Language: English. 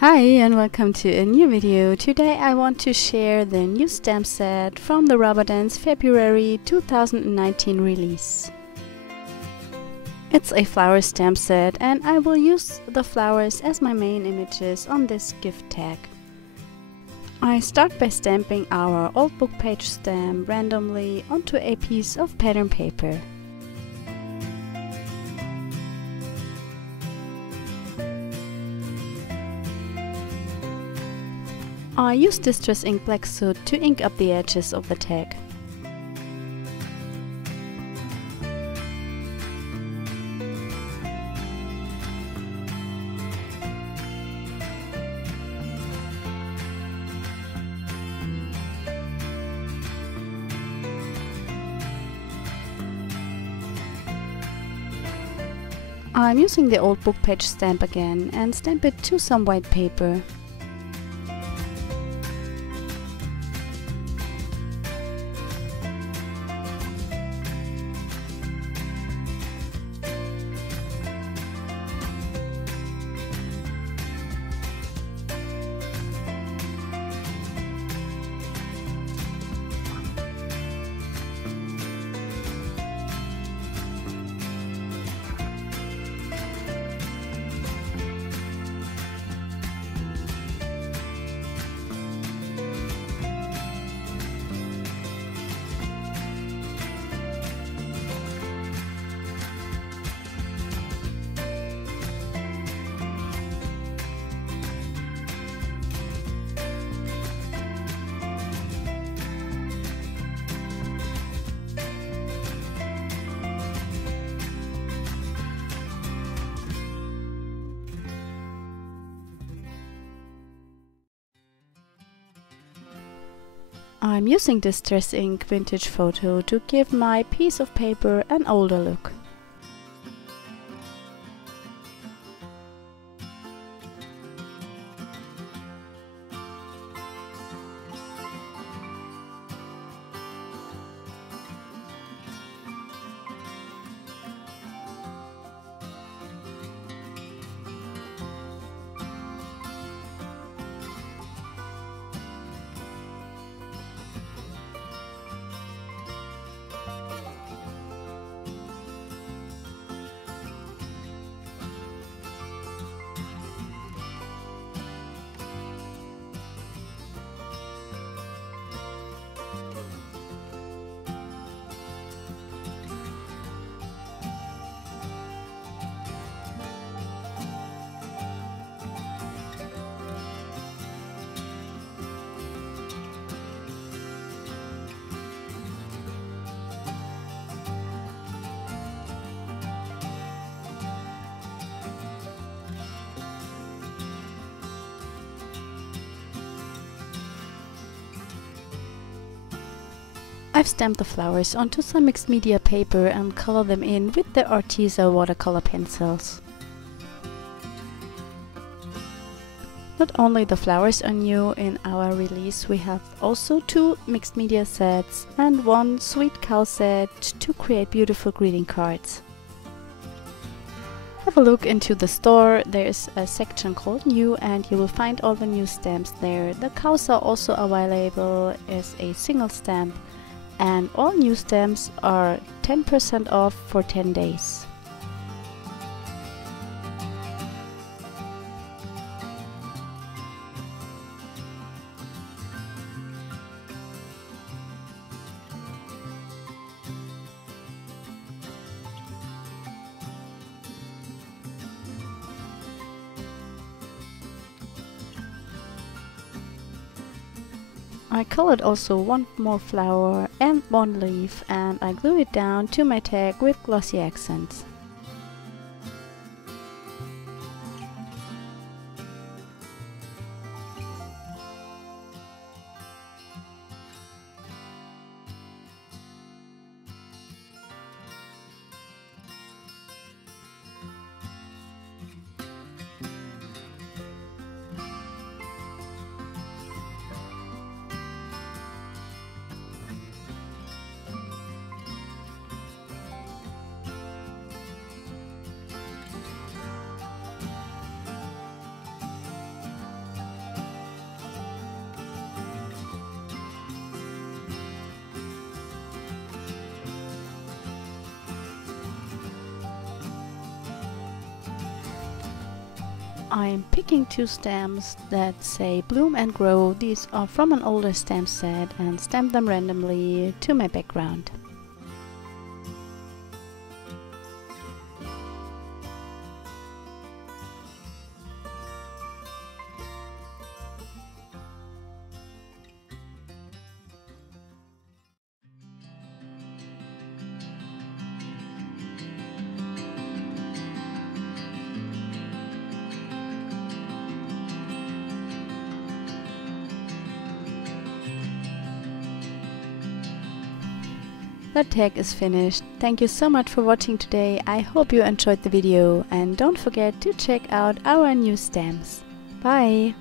Hi and welcome to a new video. Today I want to share the new stamp set from the Rubber Dance February 2019 release. It's a flower stamp set and I will use the flowers as my main images on this gift tag. I start by stamping our old book page stamp randomly onto a piece of pattern paper. I use Distress Ink Black Soot to ink up the edges of the tag. I'm using the old book page stamp again and stamp it to some white paper. I'm using Distress Ink Vintage Photo to give my piece of paper an older look. I've stamped the flowers onto some mixed media paper and colored them in with the Arteza watercolor pencils. Not only the flowers are new in our release, we have also 2 mixed media sets and 1 sweet cow set to create beautiful greeting cards. Have a look into the store. There is a section called New and you will find all the new stamps there. The cows are also available as a single stamp. And all new stamps are 10% off for 10 days. I colored also 1 more flower and 1 leaf and I glue it down to my tag with glossy accents. I'm picking two stamps that say Bloom and Grow. These are from an older stamp set, and stamp them randomly to my background. The tag is finished. Thank you so much for watching today. I hope you enjoyed the video, and don't forget to check out our new stamps. Bye!